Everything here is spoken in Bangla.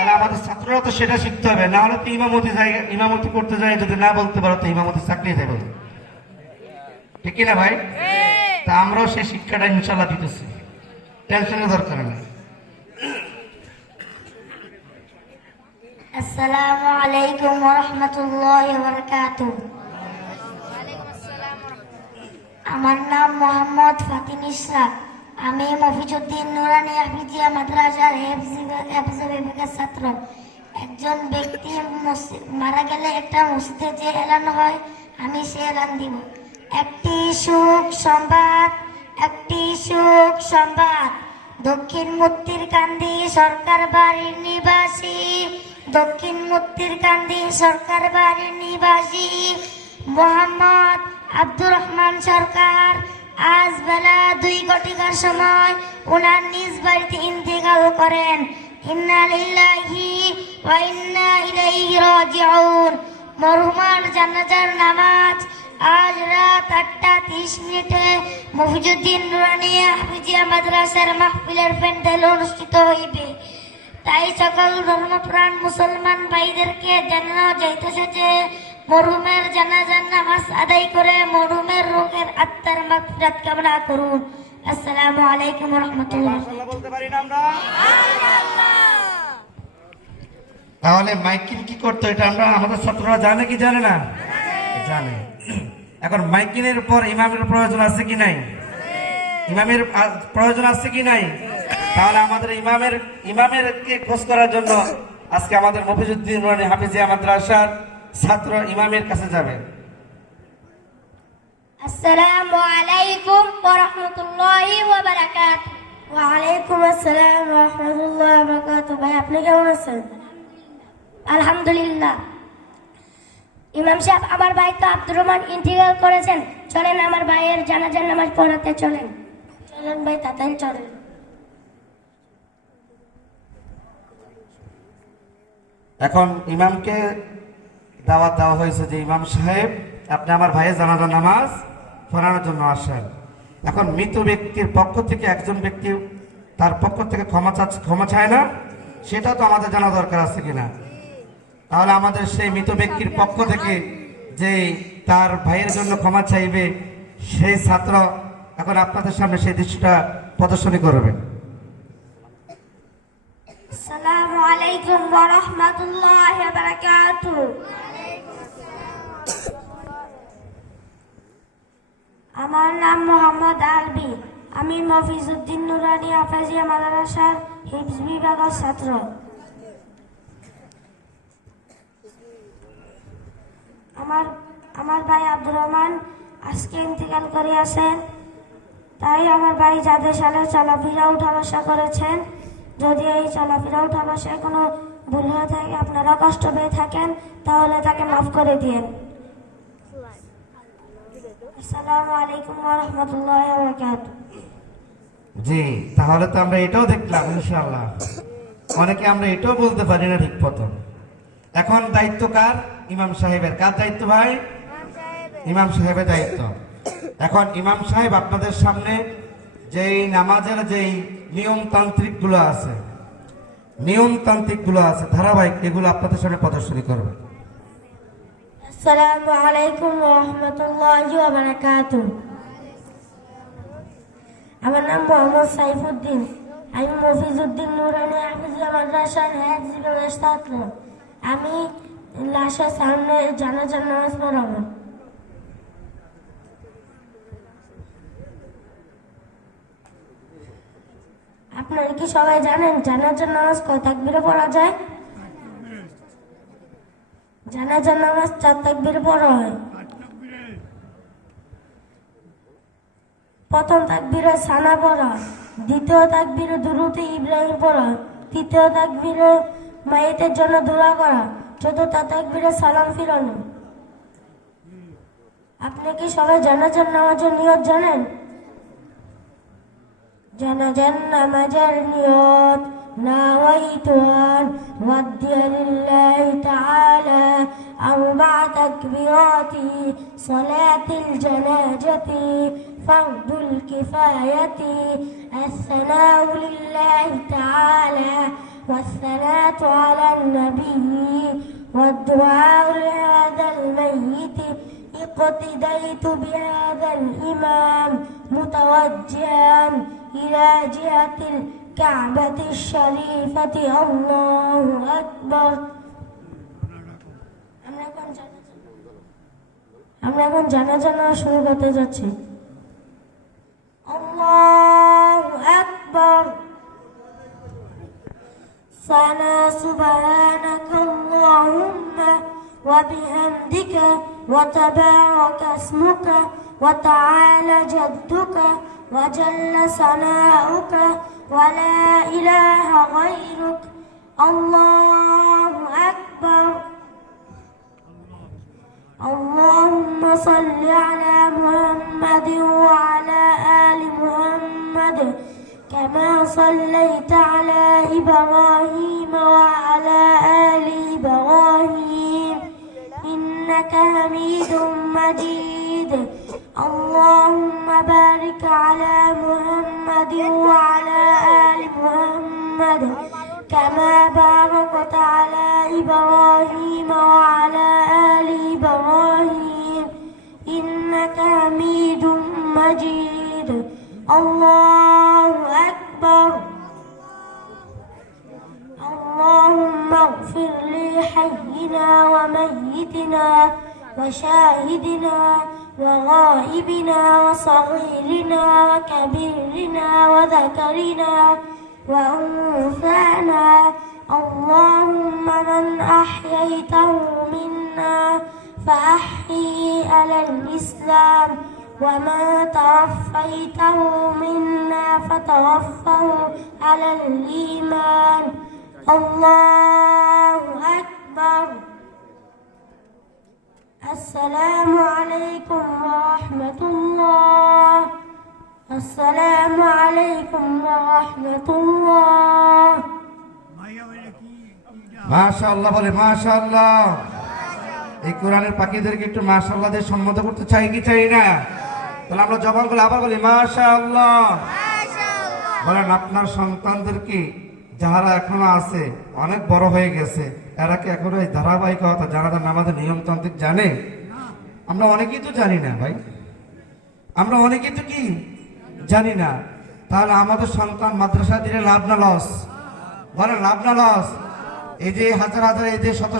তাহলে আমাদের ছাত্ররা তো সেটা শিখতে হবে, না হলে তো ইমামতি করতে যায়, যদি না বলতে পারো তো ইমামতি চাকরি দেবে, ঠিক কিনা ভাই? তা আমরাও সেই শিক্ষাটা ইনশাল্লাহ দিতেছি, টেনশনের দরকার নেই। আসসালামু আলাইকুম ওয়া রাহমাতুল্লাহি ওয়া বারাকাতুহু। আমার নাম মোহাম্মদ ফাতিন ইসরাত। আমি মফিজউদ্দিন নুরানী হাফিজিয়া মাদ্রাসার হেফজ বিভাগের ছাত্র। একজন ব্যক্তি মারা গেলে একটা মসজিদে যে এলান হয়, আমি সে এলান দিব। একটি সুখ সংবাদ, দক্ষিণ মূর্তির কান্দি সরকার বাড়ির নিবাসী, দক্ষিণ মূর্তির কান্দি সরকার বাড়ির নিবাসী মোহাম্মদ আব্দুর রহমান সরকার আজ বেলা 2 ঘটিকার সময় ওনার নিজ বাড়িতে ইন্তেকাল করেন। ইন্না লিল্লাহি ওয়া ইন্না ইলাইহি রাজিউন। মরহুমার জানাজার নামাজ আজ রাত 8:30 মফিজউদ্দিন নুরানী হাফিজিয়া মাদ্রাসার মাহফিলের প্যান্ডেলে অনুষ্ঠিত হইবে। তাই সকল ধর্মপ্রাণ মুসলমান ভাইদেরকে জানানো যাইতেছে যে মরহুমের জানাজার নামাজ আদায় করে মরহুমের রোগের আত্মার মাগফিরাত কামনা করুন। আসসালামু আলাইকুম ওয়া রাহমাতুল্লাহ। বলতে পারি না আমরা? তাহলে মাইকিং কি করতে, এটা আমরা আমাদের ছাত্ররা জানে কি জানে না? জানে। এখন মাইকিংয়ের পর ইমামের প্রয়োজন আছে কি নাই? ইমামের প্রয়োজন আছে কি নাই? তাহলে আমাদের ইমামের কে খোঁজ করার জন্য আজকে আমাদের মফিজউদ্দিন নুরানী হাফিজিয়া মাদ্রাসার ছাত্র ইমামের কাছে যাবে। আসসালামু আলাইকুম ওয়া রাহমাতুল্লাহি ওয়া বারাকাতুহু। ওয়া আলাইকুম আসসালাম ওয়া রাহমাতুল্লাহি ওয়া বারাকাতুহু। ভাই আপনি কেমন আছেন? আলহামদুলিল্লাহ। ইমাম সাহেব, আমার ভাই তো আব্দুর রহমান ইন্তেকাল করেছেন, চলেন আমার ভাইয়ের জানাজার নামাজ পড়াতে চলেন। চলেন ভাই, তাড়াতাড়ি চলেন। এখন ইমামকে দাওয়াত দেওয়া হয়েছে যে ইমাম সাহেব আপনি আমার ভাইয়ের জানাজার নামাজ পড়ানোর জন্য আসেন। এখন মৃত ব্যক্তির পক্ষ থেকে একজন ব্যক্তি তার পক্ষ থেকে ক্ষমা চায় না, সেটা তো আমাদের জানা দরকার আছে কিনা। তাহলে আমাদের সেই মৃত ব্যক্তির পক্ষ থেকে যে তার ভাইয়ের জন্য ক্ষমা চাইবে সেই ছাত্র এখন আপনাদের সামনে সেই দৃশ্যটা প্রদর্শনী করবে। আসসালামু আলাইকুম ওয়া রাহমাতুল্লাহি ওয়া বারাকাতুহু। আমার নাম মোহাম্মদ আলবি। আমি মফিজউদ্দিন নুরানী হাফিজিয়া মাদ্রাসার হিফজ বিভাগের ছাত্র। আমার ভাই আব্দুর রহমান আজকে ইন্তেকাল করিয়াছেন। তাই আমার ভাই যাদের সালে চলাফেরা উঠা বসা করেছেন, যদি এই চলাফেরা উঠা বসায় কোনো ভুল হয়ে থাকে, আপনারা কষ্ট পেয়ে থাকেন, তাহলে তাকে মাফ করে দিন। আসসালামু আলাইকুম ওয়া রাহমাতুল্লাহি ওয়া বারাকাতুহু। জি, তাহলে তো আমরা এটাও দেখলাম ইনশাআল্লাহ। অনেকে আমরা এটাও বলতে পারি না ঠিক মতো। এখন দায়িত্ব কার? ইমাম সাহেবের। কার দায়িত্ব ভাই? ইমাম সাহেবের দায়িত্ব। এখন ইমাম সাহেব আপনাদের সামনে যেই নামাজের যেই নিয়মতান্ত্রিক গুলো আছে, ধারাবাহিক, এগুলো আপনাদের সামনে প্রদর্শনী করবে। আসসালামু আলাইকুম ওয়া রাহমাতুল্লাহি ওয়া বারাকাতুহু। আমার নাম মোহাম্মদ সাইফুদ্দিন। আমি মফিজউদ্দিন নুরানী হাফিজিয়া মাদ্রাসার হেফজ বিভাগের ছাত্র। আমি লাশের সামনে জানাজার নামাজ পড়াবো। আপনারা কি সবাই জানেন জানাজার নামাজ কয় তাকবীরে পড়া যায়? জানাজার নামাজ 4 তাকবীরে পড়া হয়। প্রথম তাকবীরে সানা পড়া, দ্বিতীয় তাকবীরে দুরূদে ইব্রাহিম পড়া, তৃতীয় তাকবীরে মাইয়েতের জন্য দোয়া করা, চতুর্থ তাকবীরে সালাম ফিরানো। আপনি কি সবাই জানাজার নামাজের নিয়ত জানেন? জানাজার নামাজের নিয়ত: নাওয়াইতু আন ওয়াদ্দিয়া লিল্লাহি তাআলা আরবা'a তাকবীরাতি সালাতিল জানাজাতি ফারদুল কিফায়াতি আসসালামু লিল্লাহি তাআলা والصلاة على النبي والدعاء لهذا الميت. اقتديت بهذا الإمام متوجها إلى جهة الكعبة الشريفة. الله أكبر. আমরা এখন জানাজা শুরু করতে যাচ্ছি। আল্লাহু আকবার। সানা সুবহানাকা আল্লাহুম্মা ওয়া বিহামদিকা ওয়া তাবারাকা ইসমুকা ওয়া তাআলা জাদ্দুকা ওয়া জাল্লা সানাউকা ওয়া লা ইলাহা গায়রুক। আল্লাহু আকবার। اللهم صل على محمد وعلى آل محمد كما صليت على إبراهيم وعلى آل إبراهيم إنك حميد مجيد. اللهم بارك على محمد وعلى آل محمد كما باركت على إبراهيم وعلى آل إبراهيم إنك حميد مجيد. الله أكبر. اللهم اغفر لحينا وميتنا وشاهدنا وغائبنا وصغيرنا وكبيرنا وذكرنا وأنثانا. اللهم من أحييته منا فأحيي على الإسلام ومن توفيته منا فتوفه على الإيمان. الله أكبر. السلام عليكم ورحمة الله. السلام عليكم ورحمة الله. মাশাআল্লাহ বলে মাশাআল্লাহ। এই কোরআনের পাখিদেরকে একটু মাশাআল্লাহ দিয়ে সম্মত করতে চাই কি চাই না? তাহলে আমরা জবানগুলো আবার বলি মাশাআল্লাহ। বলেন আপনার সন্তানদেরকে যারা এখনো আছে অনেক বড় হয়ে গেছে, এরা কি এখনো এই ধারাবাহিকতা জানাজার নামাজের নিয়মতান্ত্রিক জানে? আমরা অনেকেই তো জানি না ভাই, আমরা অনেকেই তো কি জানি না। তাহলে আমাদের সন্তান মাদ্রাসা দিলে লাভ না লস? বলেন লাভ না লস? এই যে হাজার হাজার এই যে শত